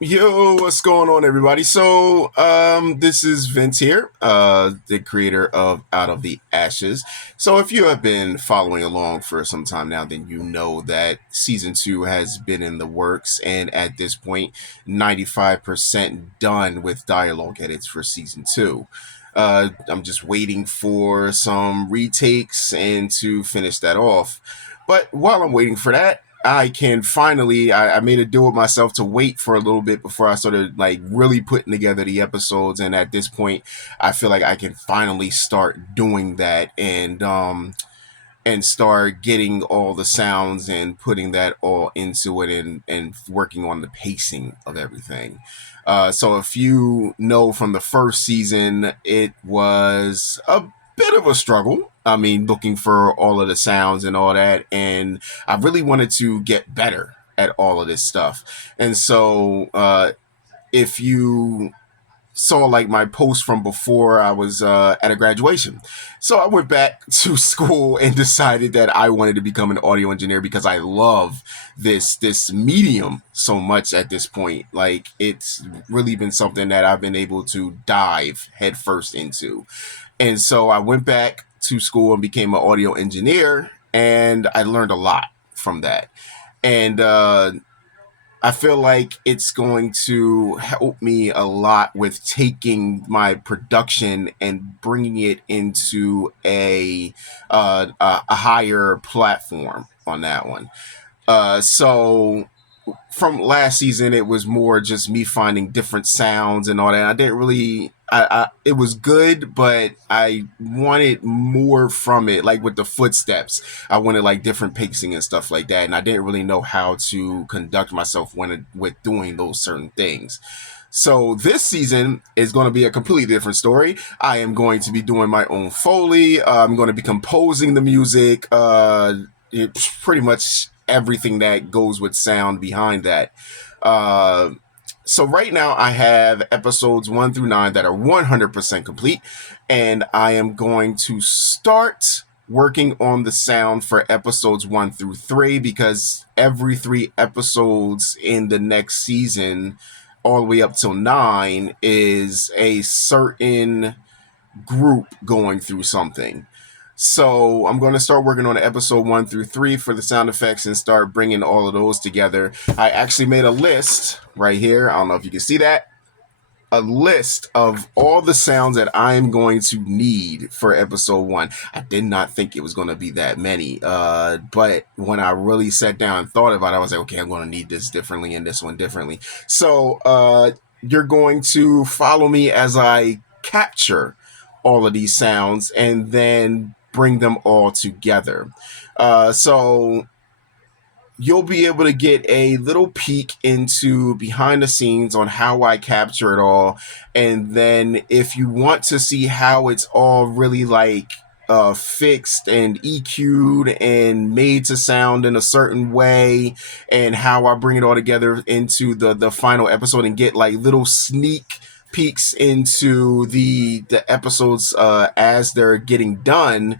Yo, what's going on, everybody? This is Vince here, the creator of Out of the Ashes. So, if you have been following along for some time now, then you know that season two has been in the works, and at this point, 95% done with dialogue edits for season two. I'm just waiting for some retakes and to finish that off. But while I'm waiting for that, I can finally I made a deal with myself to wait for a little bit before I started like really putting together the episodes, and at this point I feel like I can finally start doing that and start getting all the sounds and putting that all into it and working on the pacing of everything. So if you know from the first season, it was a bit of a struggle. I mean, looking for all of the sounds and all that. And I really wanted to get better at all of this stuff. And so if you saw like my post from before I was at a graduation. So I went back to school and decided that I wanted to become an audio engineer because I love this medium so much at this point. Like it's really been something that I've been able to dive headfirst into. And so I went back to school and became an audio engineer, and I learned a lot from that. And I feel like it's going to help me a lot with taking my production and bringing it into a higher platform on that one. So from last season, it was more just me finding different sounds and all that. I didn't really. It was good, but I wanted more from it, like with the footsteps. I wanted like different pacing and stuff like that, and I didn't really know how to conduct myself when with doing those certain things. So this season is going to be a completely different story. I am going to be doing my own foley. I'm going to be composing the music. Pretty much everything that goes with sound behind that. Uh, so right now I have episodes 1 through 9 that are 100% complete, and I am going to start working on the sound for episodes 1 through 3 because every 3 episodes in the next season, all the way up till 9, is a certain group going through something. So I'm going to start working on episode 1 through 3 for the sound effects and start bringing all of those together. I actually made a list right here. I don't know if you can see that. A list of all the sounds that I'm going to need for episode 1. I did not think it was going to be that many. But when I really sat down and thought about it, I was like, okay, I'm going to need this differently and this one differently. So you're going to follow me as I capture all of these sounds and then bring them all together. So you'll be able to get a little peek into behind the scenes on how I capture it all. And then if you want to see how it's all really like fixed and EQ'd and made to sound in a certain way, and how I bring it all together into the final episode and get like little sneak peeks into the episodes as they're getting done,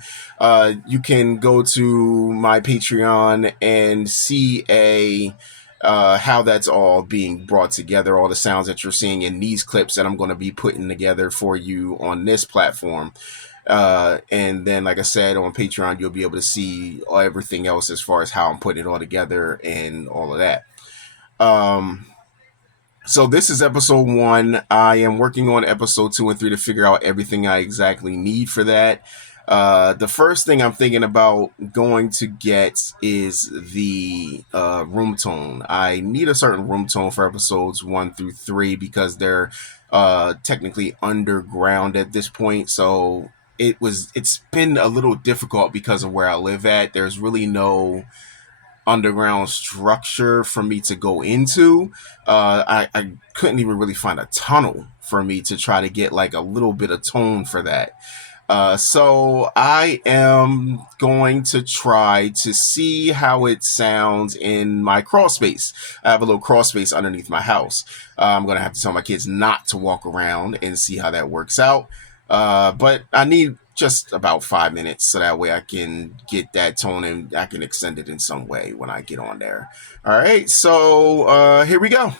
you can go to my Patreon and see a how that's all being brought together, all the sounds that you're seeing in these clips that I'm going to be putting together for you on this platform. And then, like I said, on Patreon, you'll be able to see everything else as far as how I'm putting it all together and all of that. Um, so this is episode 1. I am working on episode 2 and 3 to figure out everything I exactly need for that. The first thing I'm thinking about going to get is the room tone. I need a certain room tone for episodes 1 through 3 because they're technically underground at this point. So it's been a little difficult because of where I live at. There's really no underground structure for me to go into. I couldn't even really find a tunnel for me to try to get like a little bit of tone for that. So I am going to try to see how it sounds in my crawl space. I have a little crawl space underneath my house. I'm going to have to tell my kids not to walk around and see how that works out. But I need just about 5 minutes so that way I can get that tone and I can extend it in some way when I get on there. All right, so here we go.